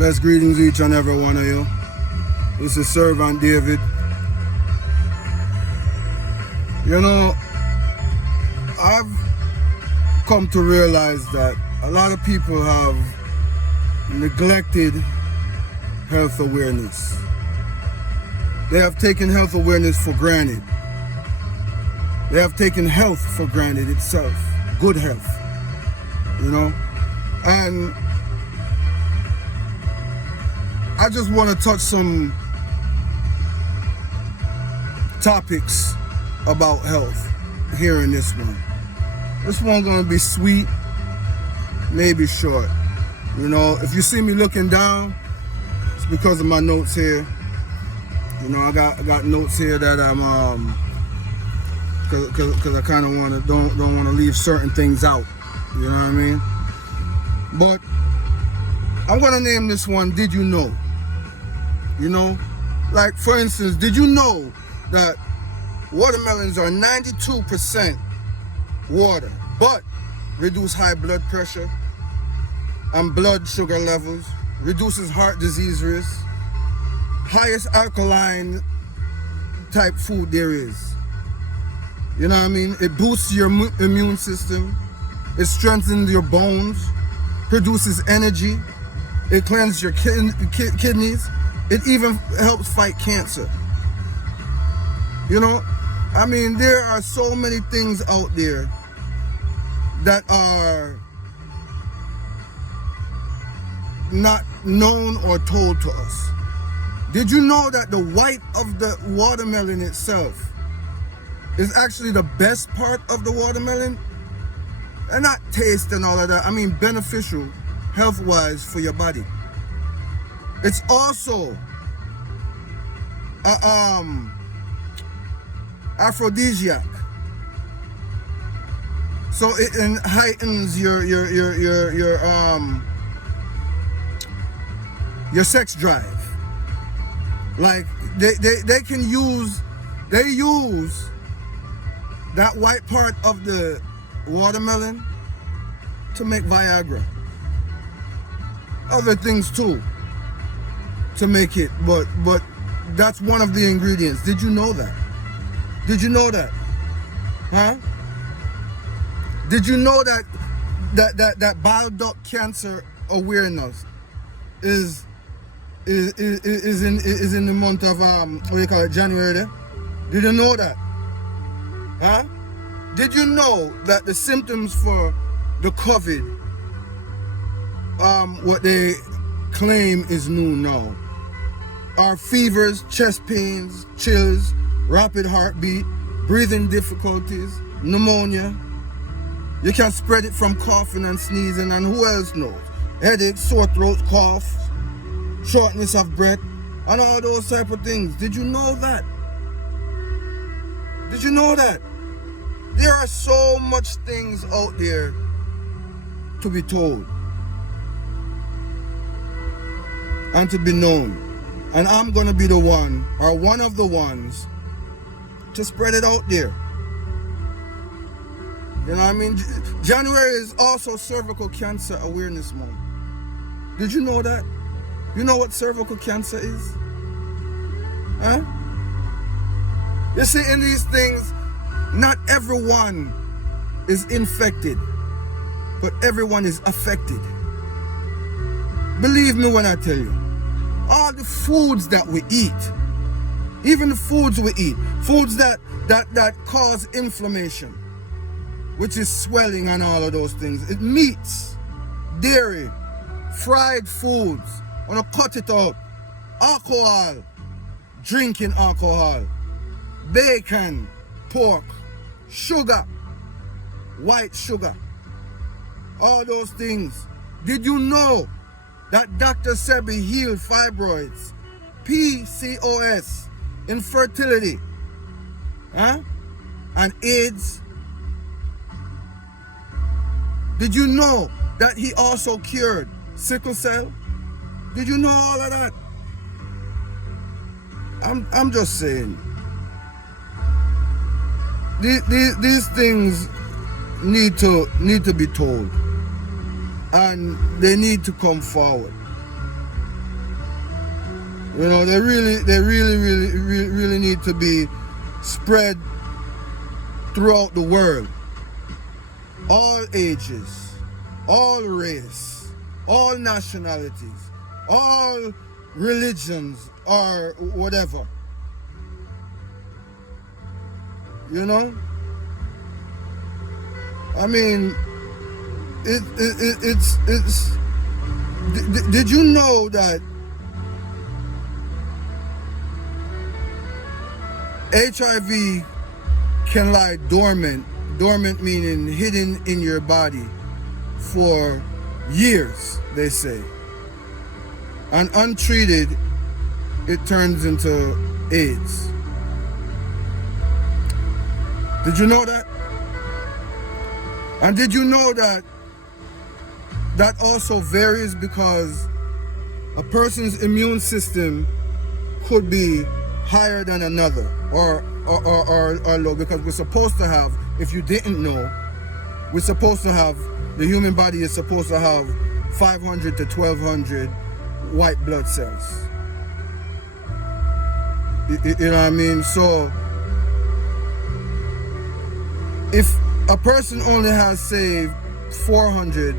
Blessed greetings each and every one of you. This is Servant David. You know, I've come to realize that a lot of people have neglected health awareness. They have taken health awareness for granted. They have taken health for granted itself, good health, you know. And I just want to touch some topics about health here in this one. This one gonna be sweet, maybe short. You know, if you see me looking down, it's because of my notes here. You know, I got notes here that I'm because I kind of don't want to leave certain things out. You know what I mean? But I'm gonna name this one. Did you know? You know, like for instance, did you know that watermelons are 92% water, but reduce high blood pressure and blood sugar levels, reduces heart disease risk, highest alkaline type food there is. You know what I mean? It boosts your immune system, it strengthens your bones, produces energy, it cleanses your kidneys, it even helps fight cancer. You know, I mean, there are so many things out there that are not known or told to us. Did you know that the white of the watermelon itself is actually the best part of the watermelon? And not taste and all of that. I mean, beneficial health-wise for your body. It's also aphrodisiac. So it heightens your sex drive. Like they use that white part of the watermelon to make Viagra. Other things too to make it, but that's one of the ingredients. Did you know that? Did you know that? Huh? Did you know that bile duct cancer awareness is in the month of what do you call it, January? Did you know that? Huh? Did you know that the symptoms for the COVID, what they claim is new now, are fevers, chest pains, chills, rapid heartbeat, breathing difficulties, pneumonia. You can spread it from coughing and sneezing, and who else knows? Headaches, sore throat, cough, shortness of breath, and all those type of things. Did you know that? Did you know that? There are so much things out there to be told and to be known. And I'm going to be the one, or one of the ones, to spread it out there. You know what I mean? January is also cervical cancer awareness month. Did you know that? You know what cervical cancer is? Huh? You see, in these things, not everyone is infected, but everyone is affected. Believe me when I tell you, all the foods that we eat, even the foods we eat, foods that cause inflammation, which is swelling and all of those things, it meats, dairy, fried foods, wanna cut it out, alcohol, drinking alcohol, bacon, pork, sugar, white sugar, all those things. Did you know that Dr. Sebi healed fibroids, PCOS, infertility, and AIDS? Did you know that he also cured sickle cell? Did you know all of that? I'm just saying. These things need to be told, and they need to come forward. You know, they really need to be spread throughout the world. All ages, all race, all nationalities, all religions or whatever. You know? I mean, it's did you know that HIV can lie dormant meaning hidden in your body for years, they say, and untreated it turns into AIDS. Did you know that? And did you know that that also varies because a person's immune system could be higher than another or low? Because we're supposed to have, if you didn't know, we're supposed to have, the human body is supposed to have 500 to 1200 white blood cells. You know what I mean? So if a person only has, say, 400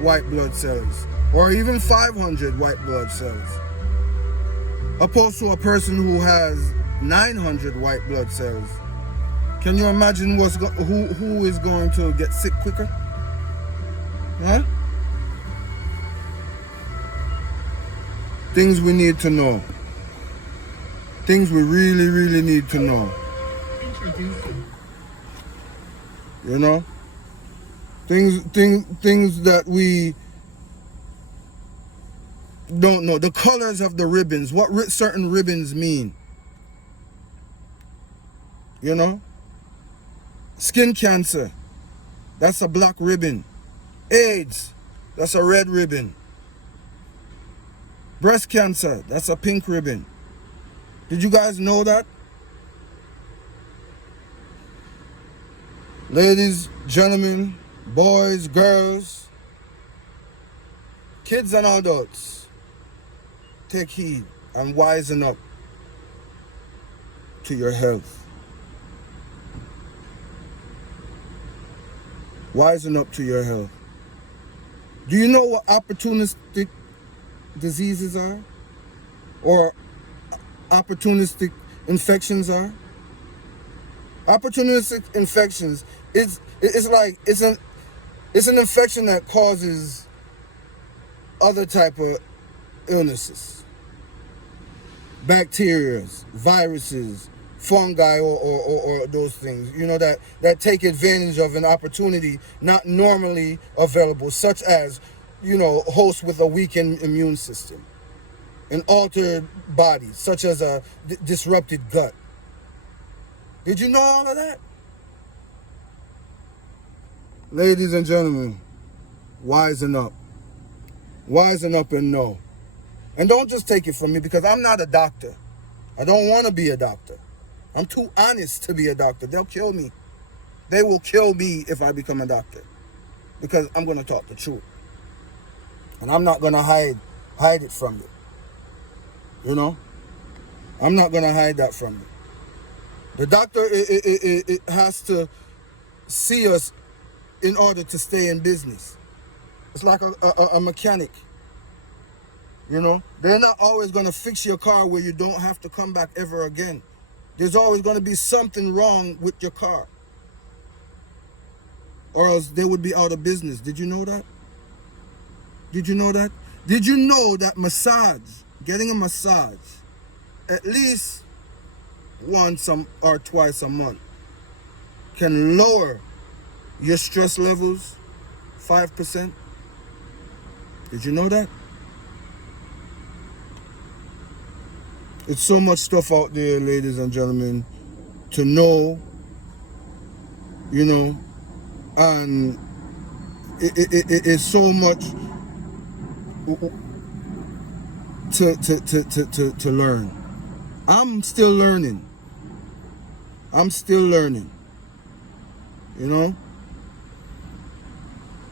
white blood cells, or even 500 white blood cells, opposed to a person who has 900 white blood cells, can you imagine who is going to get sick quicker? Huh? Things we need to know. Things we really need to know. Introducing. You know? Things that we don't know. The colors of the ribbons, what certain ribbons mean. You know? Skin cancer, that's a black ribbon. AIDS, that's a red ribbon. Breast cancer, that's a pink ribbon. Did you guys know that? Ladies, gentlemen, boys, girls, kids and adults, take heed and wisen up to your health. Wisen up to your health. Do you know what opportunistic diseases are? Or opportunistic infections are? Opportunistic infections, it's an infection that causes other type of illnesses. Bacteria, viruses, fungi, or those things, you know, that take advantage of an opportunity not normally available, such as, you know, hosts with a weakened immune system, an altered body, such as a disrupted gut. Did you know all of that? Ladies and gentlemen, wisen up. Wisen up and know. And don't just take it from me, because I'm not a doctor. I don't want to be a doctor. I'm too honest to be a doctor. They'll kill me. They will kill me if I become a doctor, because I'm going to talk the truth. And I'm not going to hide it from you. You know? I'm not going to hide that from you. The doctor it has to see us in order to stay in business. It's like a mechanic. You know? They're not always going to fix your car where you don't have to come back ever again. There's always going to be something wrong with your car, or else they would be out of business. Did you know that? Did you know that? Did you know that getting a massage, at least once or twice a month, can lower your stress levels 5%? Did you know that? It's so much stuff out there, ladies and gentlemen, to know, you know, and it's so much to learn. I'm still learning. You know?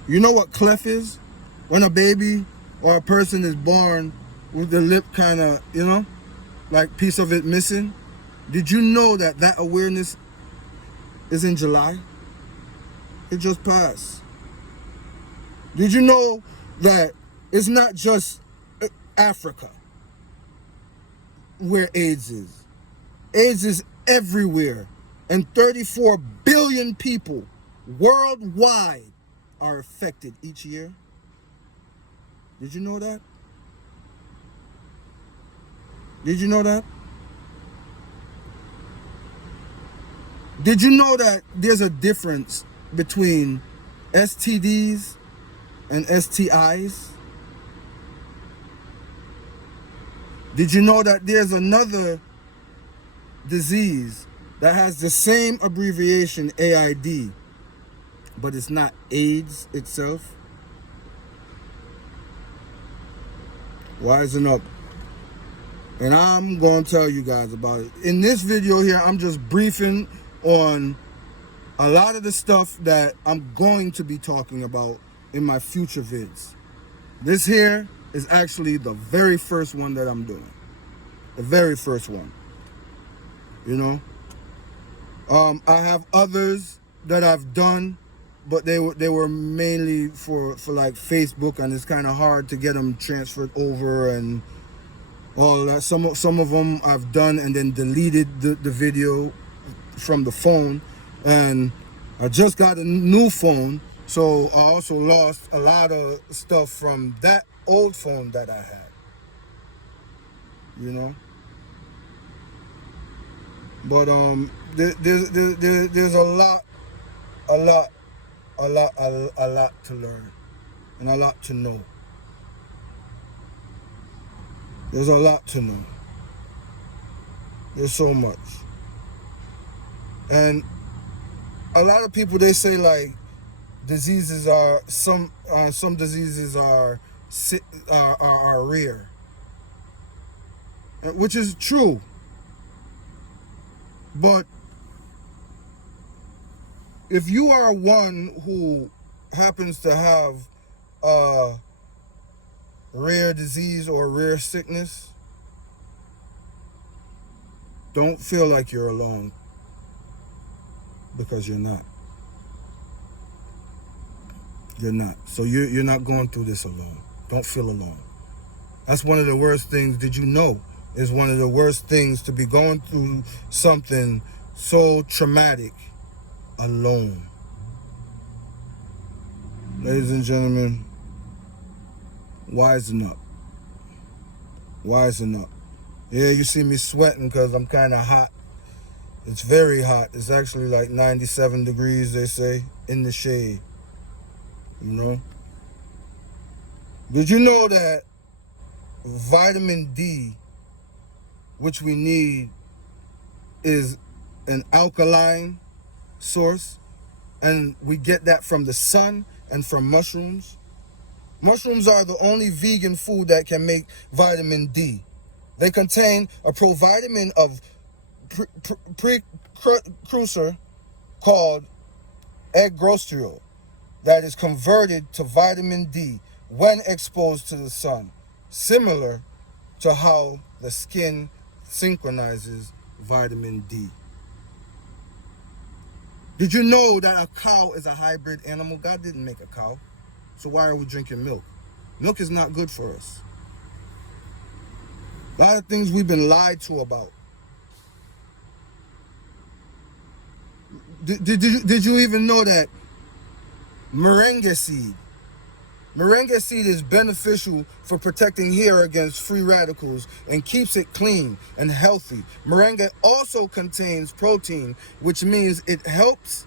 You know what cleft is? When a baby or a person is born with the lip kind of, like piece of it missing. Did you know that that awareness is in July? It just passed. Did you know that it's not just Africa where AIDS is? AIDS is everywhere. And 34 billion people worldwide are affected each year. Did you know that? Did you know that? Did you know that there's a difference between STDs and STIs? Did you know that there's another disease that has the same abbreviation, AID, but it's not AIDS itself? Wisen up. And I'm going to tell you guys about it. In this video here, I'm just briefing on a lot of the stuff that I'm going to be talking about in my future vids. This here is actually the very first one that I'm doing. The very first one. I have others that I've done, but they were mainly for like Facebook, and it's kind of hard to get them transferred over and all that. Some of them I've done and then deleted the video from the phone, and I just got a new phone, so I also lost a lot of stuff from that old phone that I had. But there's a lot to learn and a lot to know. There's a lot to know. There's so much. And a lot of people, they say like diseases are some diseases are rare, which is true. But if you are one who happens to have a rare disease or rare sickness, don't feel like you're alone, because you're not. You're not. So you're not going through this alone. Don't feel alone. That's one of the worst things. Did you know? Is one of the worst things to be going through something so traumatic alone. Ladies and gentlemen, wisen up. Wisen up. Yeah, you see me sweating because I'm kind of hot. It's very hot. It's actually like 97 degrees, they say, in the shade. Did you know that vitamin D, which we need, is an alkaline source, and we get that from the sun and from mushrooms? Mushrooms are the only vegan food that can make vitamin D. They contain a provitamin of precursor called eggosteriol that is converted to vitamin D when exposed to the sun, similar to how the skin synchronizes vitamin D. Did you know that a cow is a hybrid animal? God didn't make a cow. So why are we drinking milk? Milk is not good for us. A lot of things we've been lied to about. Did you even know that moringa seed is beneficial for protecting hair against free radicals and keeps it clean and healthy? Moringa also contains protein, which means it helps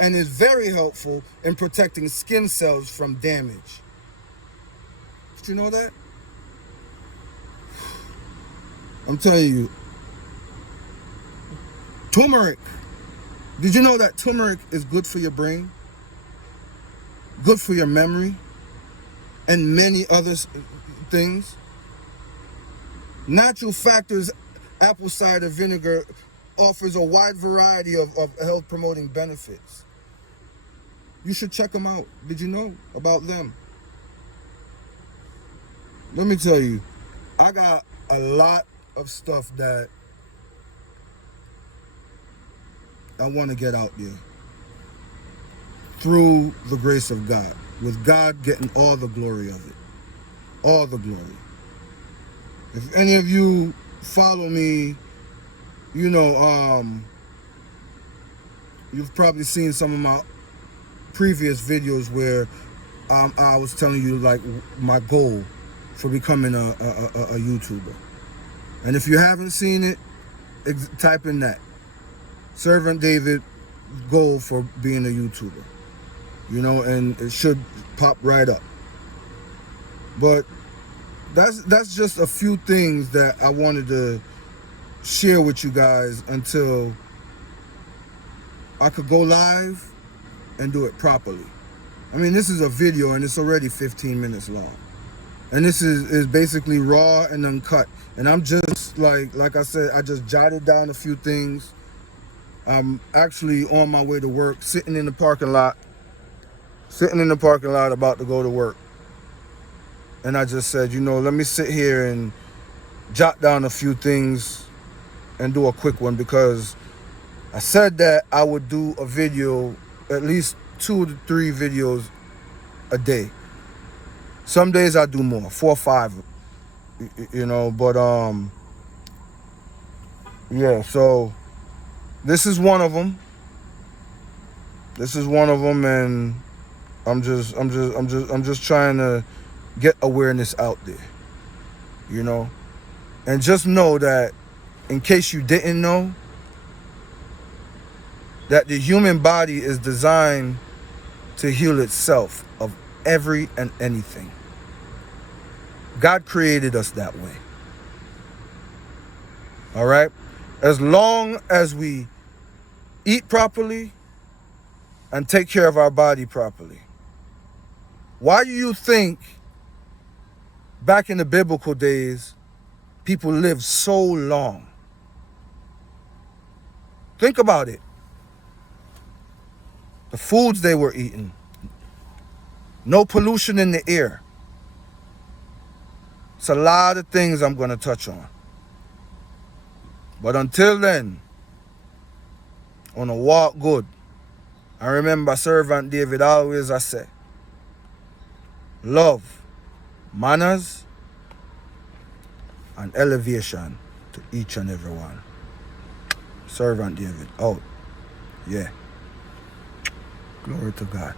and is very helpful in protecting skin cells from damage. Did you know that? I'm telling you. Turmeric. Did you know that turmeric is good for your brain? Good for your memory? And many other things? Natural Factors apple cider vinegar offers a wide variety of health promoting benefits. You should check them out. Did you know about them? let me tell you, I got a lot of stuff that I want to get out there through the grace of God, with God getting all the glory of it. All the glory. If any of you follow me, you know, you've probably seen some of my previous videos where I was telling you like my goal for becoming a YouTuber. And if you haven't seen it, type in that. Servant David goal for being a YouTuber. You know, and it should pop right up. But that's just a few things that I wanted to share with you guys until I could go live and do it properly. I mean, this is a video and it's already 15 minutes long. And this is basically raw and uncut. And I'm just like I said, I just jotted down a few things. I'm actually on my way to work, sitting in the parking lot about to go to work. And I just said, you know, let me sit here and jot down a few things and do a quick one, because I said that I would do a video, at least 2 to 3 videos a day. Some days I do more, 4 or 5, you know, but yeah, so this is one of them. And I'm just trying to get awareness out there, you know? And just know that, in case you didn't know, that the human body is designed to heal itself of every and anything. God created us that way. All right? As long as we eat properly and take care of our body properly. Why do you think back in the biblical days, people lived so long? Think about it. The foods they were eating. No pollution in the air. It's a lot of things I'm going to touch on. But until then, I want to walk good. I remember Servant David always I say, love, manners, and elevation to each and every one. Servant David out. Yeah. Glory to God.